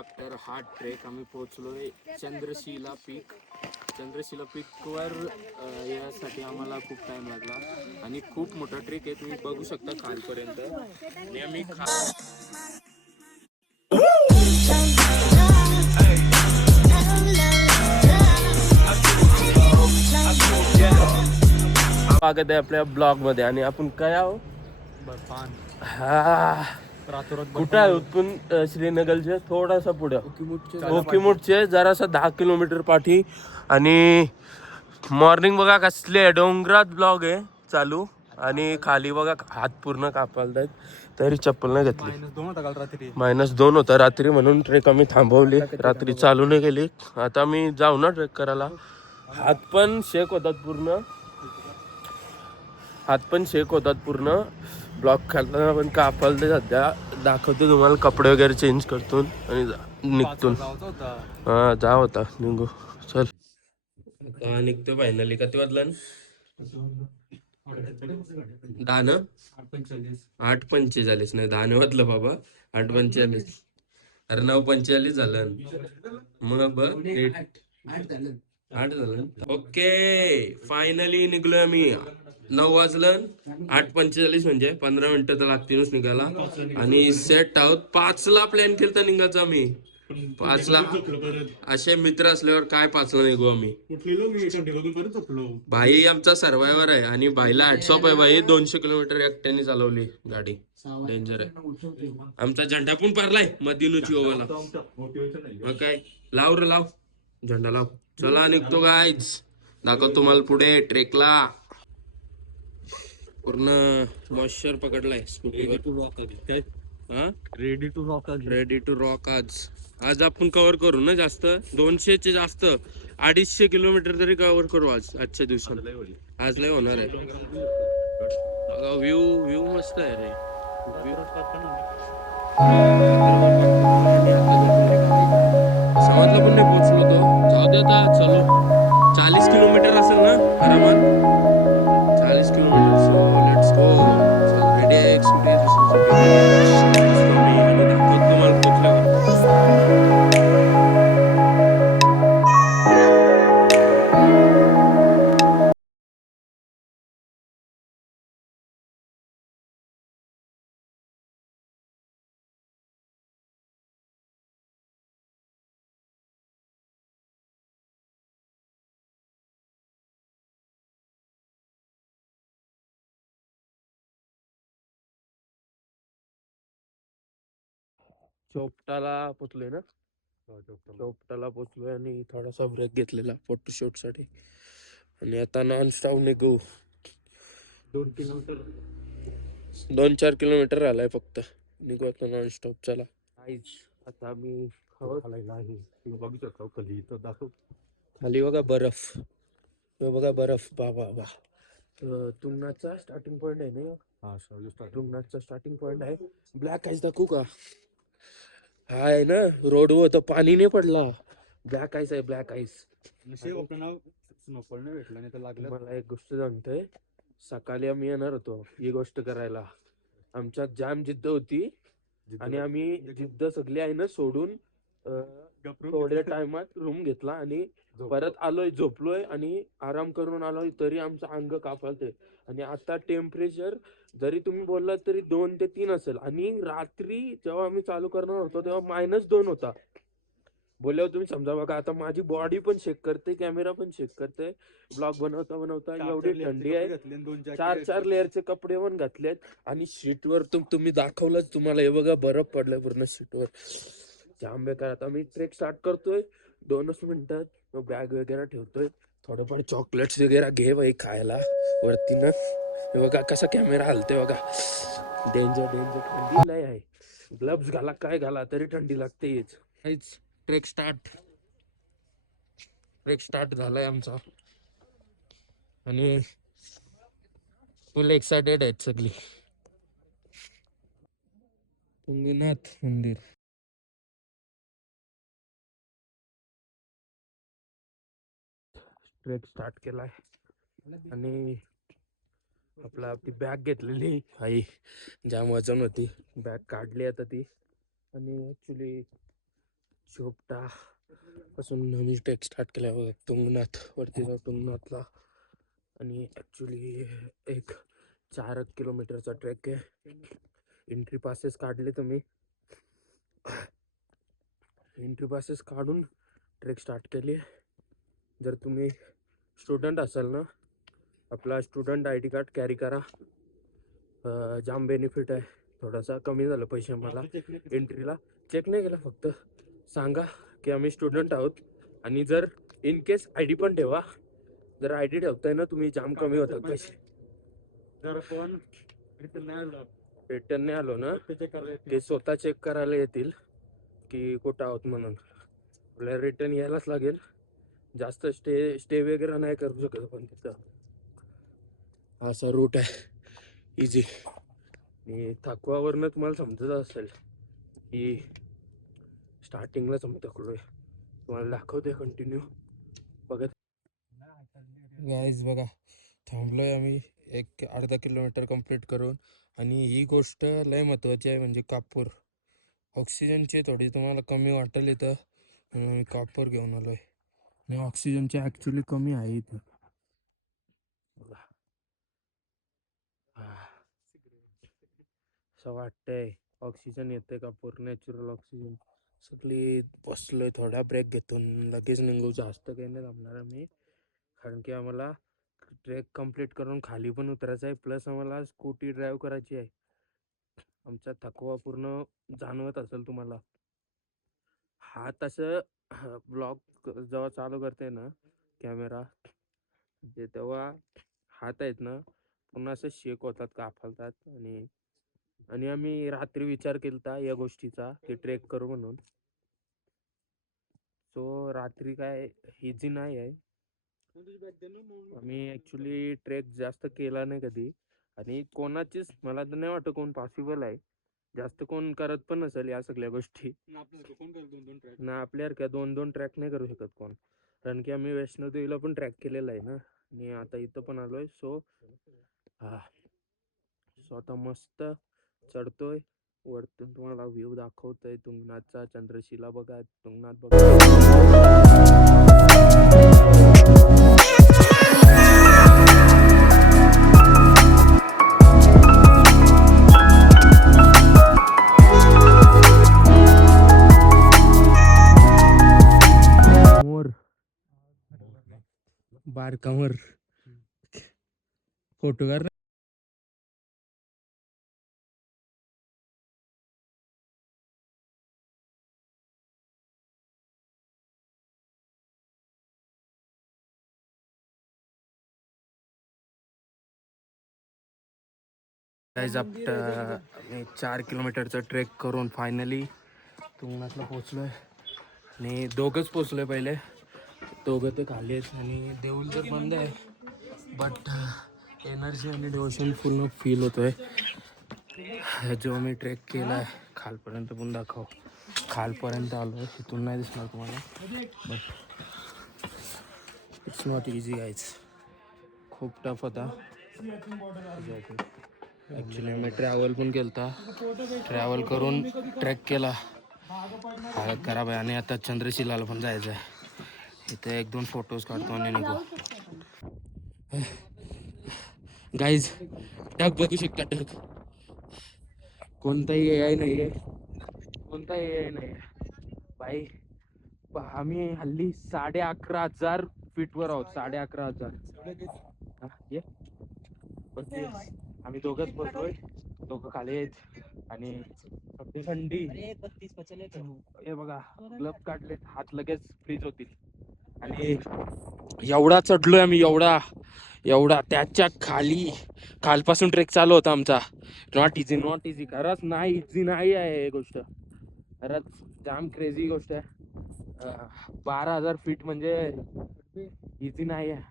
After हा trek आम्ही पोहोचलोय चंद्रशिला पीकवर यासाठी आम्हाला खूप टाइम लागला आणि खूप मोठा ट्रेक आहे. तुम्ही बघू शकता खालपर्यंत आणि आम्ही स्वागत आहे आपल्या ब्लॉग मध्ये. आणि आपण काय आहो कुठं आहे पण श्रीनगरचे थोडासा पुढे ओकीमुठचे जरासा 10 किलोमीटर पाठी. आणि मॉर्निंग बघा कसले डोंगरात ब्लॉग आहे चालू आणि खाली बघा हात पूर्ण कापालतायत तरी चप्पल नाही घेतली. -2 होता रात्री म्हणून ट्रेक आम्ही थांबवली. रात्री चालू नाही केली. आता मी जाऊ ना ट्रेक करायला. हात पण शेक होतात पूर्ण ब्लॉक खालना पण कापाल ते सध्या दाखवते तुम्हाला. कपडे वगैरे चेंज करतो आणि निघतो. हा जा होता निघू चल निघतो फायनली. किती वाजलं 8:45 नाही 10 वाजलं बाबा. 8:45 अरे 9:45 झालं मग बघ 8 झालं. ओके फायनली निघलोय मी. 9 वाजलं 8:45 म्हणजे 15 मिनिटं तर लागतीलच निघायला. आणि सेट आहोत 5ला प्लॅन केलता निघायचा मी. 5ला असे मित्र असल्यावर काय 5ला निघू आम्ही. भाई आमचा सर्वायवर आहे आणि भाईला हॅट्स ऑफ आहे. भाई 200 किलोमीटर एकट्याने चालवली गाडी. डेंजर आहे. आमचा झेंडा पण पारलाय मदिनूची ओवाला. मग काय लाव रे लाव झेंडा लाव. चला निघतो गाईज. दाखव तुम्हाला पुढे ट्रेकला. पूर्ण मॉइश्चर पकडलाय स्कूटीवर. Ready to rock. आज आपण कव्हर करू ना जास्त. 200चे जास्त 250 किलोमीटर तरी कव्हर करू आजच्या दिवसात. आज लय होणार आहे. व्ह्यू मस्त आहे रे. समाजला पण नाही पोहोचलो तो. जाऊ दे आता चलो. 40 किलोमीटर असेल ना आरामात. 40 kilometre. So let's go. Ready आहे एक स्कूटी आणि दाखवत तुम्हाला पोहोचल्यावर. चोपटाला पोचलोय ना. चोपटाला पोचलोय आणि थोडासा ब्रेक घेतलेला फोटोशूट साठी. आणि आता नॉन स्टॉप निघू. 2-4 किलोमीटर राहिलाय फक्त. निघू आता नॉन स्टॉप. चला आता मी बघू शकतो खाली बघा बर्फ. बघा बर्फ बाबा. तुंगनाथचा स्टार्टिंग पॉइंट आहे ना. तुंगनाथचा स्टार्टिंग पॉइंट आहे. ब्लॅक आईस दाखवू का. हा आहे ना रोड वर तर पाणी नाही पडला. ब्लॅक आईस आहे ब्लॅक आईस. मला एक गोष्ट सांगतोय. सकाळी आम्ही येणार होतो ही गोष्ट करायला. आमच्यात जाम जिद्द होती आणि आम्ही जिद्द सगळी आहे ना सोडून थोड्या टाइमात रूम घेतला आणि परत आलोय. झोपलोय आणि आराम करून आलोय तरी आमचं अंग कापलते. आणि आता टेम्परेचर जरी तुम्ही बोललात तरी 2 ते 3 असेल. आणि रात्री जेव्हा आम्ही चालू करणार होतो तेव्हा -2 होता. बोलल्यावर तुम्ही समजा बघा. आता माझी बॉडी पण शेक करते. कॅमेरा पण शेक करते. ब्लॉग बनवता एवढी थंडी आहे. 4 लेअरचे कपडे पण घातलेत. आणि सीटवर तुम्ही दाखवलंच तुम्हाला. हे बघा बर्फ पडलाय पूर्ण सीटवर. जाम बेकार. आता मी ट्रेक स्टार्ट करतोय 2च मिनिटात. मग बॅग वगैरे ठेवतोय. थोडंफार चॉकलेट्स वगैरे घे बाई खायला वरती ना. हे बघा कसा कॅमेरा हलते बघा. डेंजर थंडी लय आहे. ग्लव्स घाला काय घाला तरी थंडी लागते. ट्रेक स्टार्ट झालाय आमचा. आणि फुल एक्सायटेड आहेत सगळी. तुंगनाथ मंदिर. ट्रेक स्टार्ट केलाय आणि आपली बॅग घेतलेली आई जाम वजन होती. बॅग काढली आता ती. आणि ऍक्च्युली चोपटा पासून नवीन ट्रेक स्टार्ट केला बघा तुंगनाथ वरती जाऊ तुंगनाथला. आणि ॲक्च्युली एक 4 किलोमीटरचा ट्रेक आहे. एंट्री पासेस काढले तुम्ही, एंट्री पासेस काढून ट्रेक स्टार्ट केली. जर तुम्ही स्टुडंट असाल ना, आपला स्टुडंट ID कार्ड कॅरी करा. जाम बेनिफिट आहे. थोडासा कमी झालं पैसे मला एंट्रीला. चेक नाही केला, फक्त सांगा की आम्ही स्टुडंट आहोत. आणि जर इन केस ID पण ठेवा. जर ID ठेवताय ना तुम्ही, जाम कमी होतात पैसे. जर कोण रिटर्न नाही आलो ना, ते स्वतः चेक करायला येतील की कुठं आहोत म्हणून. आपल्याला रिटर्न यायलाच लागेल. जास्त स्टे वगैरे नाही करू शकत पण तिथं. असा रूट आहे इझी. आणि थकवावरनं तुम्हाला समजत असेल की स्टार्टिंगलाच आम्ही थकलोय. तुम्हाला दाखवते कंटिन्यू बघत. गाईज बघा, थांबलोय आम्ही एक अर्धा किलोमीटर कंप्लीट करून. आणि ही गोष्ट लय महत्त्वाची आहे, म्हणजे कापूर. ऑक्सिजनची थोडी तुम्हाला कमी वाटेल इथं, म्हणून मी कापूर घेऊन आलोय. आणि ऑक्सिजनची ॲक्च्युली कमी आहे इथं. असं वाटतंय ऑक्सिजन येते कापूर, नॅचरल ऑक्सिजन. सगळी बसलोय, थोडा ब्रेक घेतून लगेच निघू. जास्त काही नाही थांबणार आम्ही, कारण की आम्हाला ट्रेक कंप्लीट करून खाली पण उतरायचं आहे. प्लस आम्हाला स्कूटी ड्राईव्ह करायची आहे. आमचा थकवा पूर्ण जाणवत असेल तुम्हाला. हा तसं ब्लॉग जेव्हा चालू करते ना कॅमेरा, ते तेव्हा हात आहेत ना पुन्हा असं शेक होतात, काफलतात. आणि आम्ही रात्री विचार केलता या गोष्टीचा की ट्रेक करू म्हणून. सो रात्री काय इझी नाही आहे. आम्ही ॲक्च्युली ट्रेक जास्त केला नाही कधी. आणि कोणाचीच मला तर नाही वाटत कोण पॉसिबल आहे. जास्त कोण करत पण नसेल या सगळ्या गोष्टी ना. आपल्यासारख्या 2-2 ट्रॅक नाही करू शकत कोण, कारण की आम्ही वैष्णोदेवीला पण ट्रॅक केलेला आहे ना, आणि आता इथं पण आलोय. सो आता मस्त चढतोय वरतून. तुम्हाला व्ह्यू दाखवतोय तुंगनाथचा. चंद्रशिला बघा, तुंगनाथ बघा. मोर बारकावर फोटो कर. गाईज आम्ही 4 किलोमीटरचा ट्रेक करून फायनली तुंगनाथला पोचलोय. आणि दोघंच पोचलोय. पहिले दोघं ते खाली आहेत आणि देऊळ तर बंद आहे, बट एनर्जी आणि डिवोशन पूर्ण फील होतोय. जेव्हा मी ट्रेक केला आहे खालपर्यंत पण दाखव. खालपर्यंत आलो आहे, इथून नाही दिसणार तुम्हाला, but it's not easy guys. खूप टफ होता ॲक्च्युली. मी ट्रॅव्हल पण केला, ट्रॅव्हल करून ट्रेक केला. हालत खराब आहे. आणि आता चंद्रशिलाला पण जायचं आहे. इथे 1-2 फोटोज काढतो आणि निघू. गाईज टक बघू शकता, टक. कोणताही AI नाही आहे, कोणताही AI नाही आहे बाई. आम्ही हल्ली 11,500 फीटवर आहोत. 11,500. ये आम्ही दोघंच बसलोय, दोघं खाली आहेत. आणि सध्या थंडी. हे बघा, ग्लव्स काढलेत, हात लगेच फ्रीज होतील. आणि एवढा चढलोय आम्ही, एवढा एवढा. त्याच्या खालपासून ट्रेक चालू होता आमचा. Not easy, not easy. खरंच नाही इझी नाही आहे ही गोष्ट. खरंच जाम क्रेझी गोष्ट आहे. 12,000 फीट म्हणजे इझी नाही आहे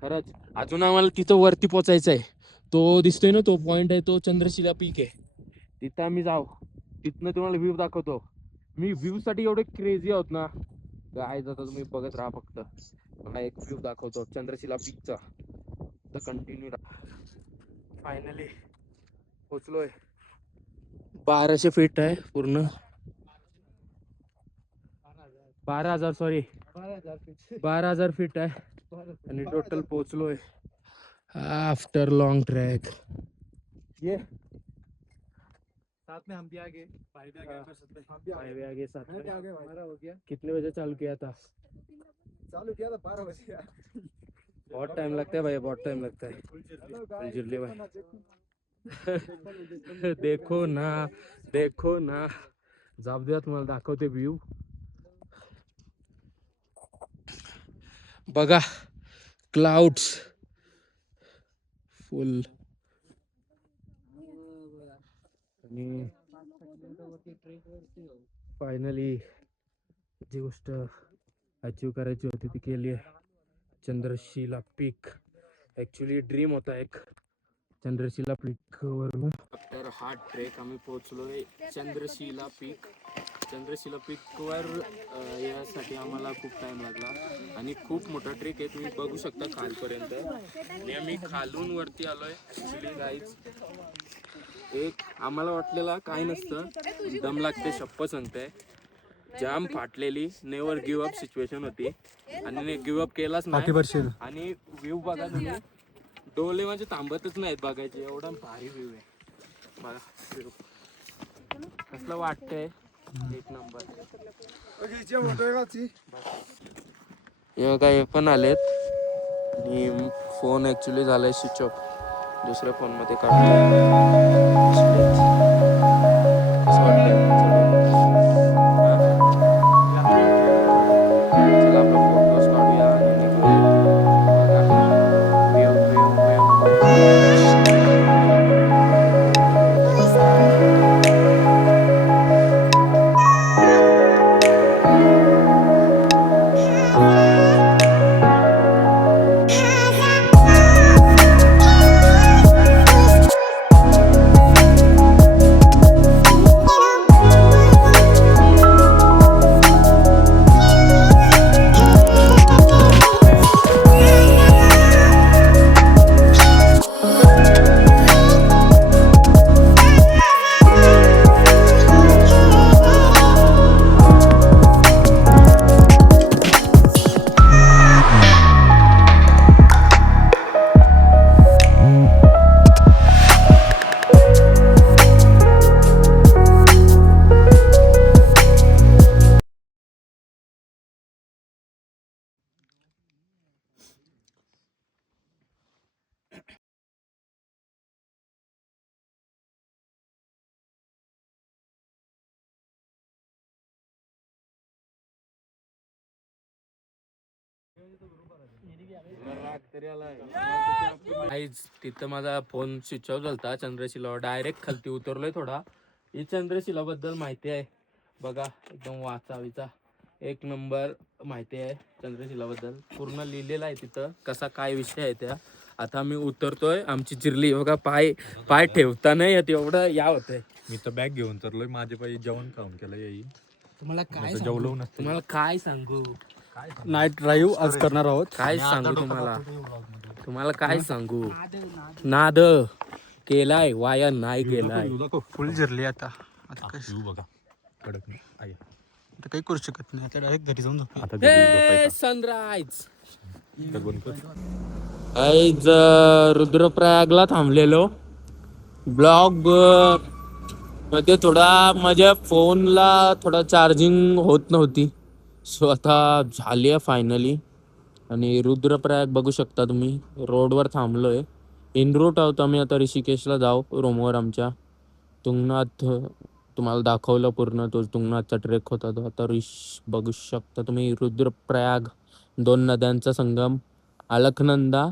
खरंच. अजून आम्हाला तिथं वरती पोचायचं आहे. तो दिसतोय ना, तो पॉइंट आहे, तो चंद्रशिला पीक आहे. तिथं आम्ही जाऊ, तिथनं तुम्हाला व्ह्यू दाखवतो. मी व्ह्यू साठी एवढे क्रेझी आहोत ना काय, जाता तुम्ही बघत राहा. फक्त मला एक व्ह्यू दाखवतो चंद्रशिला पीकचा. तर कंटिन्यू फायनली पोचलोय. 1200 फीट आहे पूर्ण. 12,000 सॉरी 12,000 फीट आहे आणि टोटल पोहोचलोय आफ्टर लॉन्ग ट्रॅक. ये साथ में हम भी आगे भाई भी आगे हाईवे आगे साथ में. हमारा हो गया कितने बजे चालू किया था? चालू किया था 12 बजे बहुत टाइम लगता है भाई, बहुत टाइम लगता है. फुलझिरली भाई. देखो ना, देखो ना. जाऊ द्या तुम्हाला दाखवते व्ह्यू. बघा क्लाउड्स फुल आणि फायनली जी गोष्ट अचीव करायची होती ती केली आहे. चंद्रशिला पीक ॲक्च्युली ड्रीम होता एक. चंद्रशिला पीक वरून आफ्टर हार्ड ट्रेक आम्ही पोहोचलोय चंद्रशिला पीक. चंद्रशिला पीकवर यासाठी आम्हाला खूप टाइम लागला आणि खूप मोठा ट्रेक आहे, तुम्ही बघू शकता खालपर्यंत. आणि आम्ही खालून वरती आलोय. ॲक्च्युली गाईज एक आम्हाला वाटलेला काय नसतं, दम लागते शप्प सांगते. जाम फाटलेली नेवर गिव्ह अप सिच्युएशन होती आणि गिव्ह अप केलाच नाही. आणि व्ह्यू बघा तुम्ही, डोले म्हणजे थांबतच नाहीत बघायचे, एवढा भारी व्ह्यू आहे. बघा व्ह्यू कसलं वाटतंय, एक नंबर. हे काय पण आलेत आणि फोन ॲक्च्युली झालाय स्विच ऑफ. दुसऱ्या फोनमध्ये चला आपला फोटोज काढूया आणि निघूया. तिथं माझा फोन स्विच ऑफ झालता. चंद्रशिला डायरेक्ट खालती उतरलोय. थोडा ही चंद्रशिला बद्दल माहिती आहे बघा, एकदम वाचावीचा एक नंबर माहिती आहे चंद्रशिला बद्दल. पूर्ण लिहिलेलं आहे तिथं कसा काय विषय आहे त्या. आता मी उतरतोय. आमची चिरली बघा, पाय पाय ठेवता नाही येत एवढं या होतंय. मी तर बॅग घेऊन तरलोय, माझे पायी जेवण खाऊन केलं येईल. तुम्हाला काय जेवलो नसतं. तुम्हाला काय सांगू, नाईट ड्राईव्ह आज करणार आहोत. काय सांगू तुम्हाला, तुम्हाला काय सांगू. नाद केलाय वाया नाही केलाय. फुल जिरली आता बघा कडक नाही आहे. आता काही करू शकत नाही, आता डायरेक्ट घरी जाऊन झोप. आता हे सनराइज झोपायचा. रुद्रप्रयागला थांबलेलो. ब्लॉग मध्ये थोडा माझ्या फोनला थोडा चार्जिंग होत नव्हती, सो आता झाली आहे फायनली. आणि रुद्रप्रयाग बघू शकता तुम्ही, रोडवर थांबलोय. इन रूट आहोत आम्ही आता ऋषिकेशला जाऊ. रूमवर आमच्या तुंगनाथ तुम्हाला दाखवलं पूर्ण, तो तुंगनाथचा ट्रेक होता तो. आता बघू शकता तुम्ही रुद्रप्रयाग, 2 नद्यांचा संगम. अलकनंदा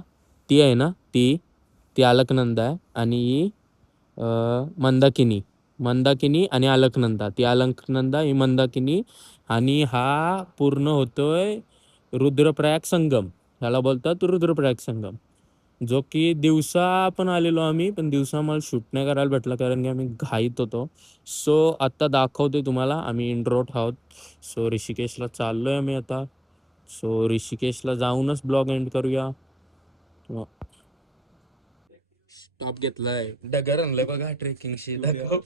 ती आहे ना, ती अलकनंदा आहे. आणि मंदाकिनी आणि अलकनंदा, ती अलकनंदा ही मंदाकिनी. आणि हा पूर्ण होतोय रुद्रप्रयाग संगम, ह्याला बोलतात रुद्रप्रयाग संगम. जो की दिवसा पण आलेलो आम्ही, पण दिवसा मला शूट नाही करायला भेटला कारण की आम्ही घाईत होतो. सो आत्ता दाखवतोय तुम्हाला, आम्ही इंड्रोट आहोत. सो ऋषिकेशला चाललोय आम्ही आता. सो ऋषिकेशला जाऊनच ब्लॉग एंड करूया. स्टॉप घेतलाय, डगर आणलंय बघा ट्रेकिंगशी. बघा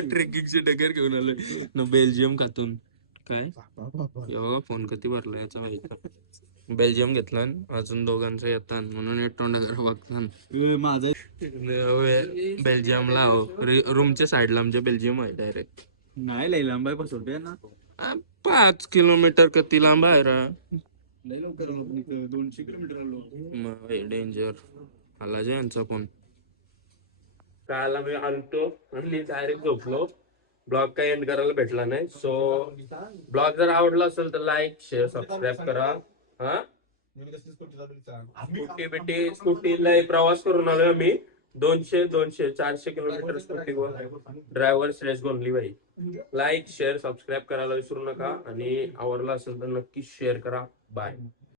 ट्रेकिंगचे डगर घेऊन आलोय ना बेल्जियम खातून. काय हे बघा फोन किती भरला याचा व्हायचा. बेल्जियम घेतला न, अजून दोघांचं येतात म्हणून एक तोंड करा बघतात. माझा बेल्जियमला रूमच्या साईडला आमच्या बेल्जियम आहे डायरेक्ट. नाही लई लांब आहे बसवते ना 5 किलोमीटर किती लांब आहे रा. लई लवकर आलो आपण इथं 200 किलोमीटर आलो. डेंजर आला जे यांचा फोन. काल मी आलतो आणि डायरेक्ट झोपलो. ब्लॉग काही एंड करायला भेटला नाही. सो ब्लॉग जर आवडला असेल तर लाईक शेअर सबस्क्राईब करा. हा स्कूटीला प्रवास करून आलोय आम्ही 200-400 किलोमीटर स्कूटीवर. ड्रायव्हर श्रेयस गोंधली भाई. लाईक शेअर सबस्क्राईब करायला विसरू नका आणि आवडला असेल तर नक्की शेअर करा. बाय.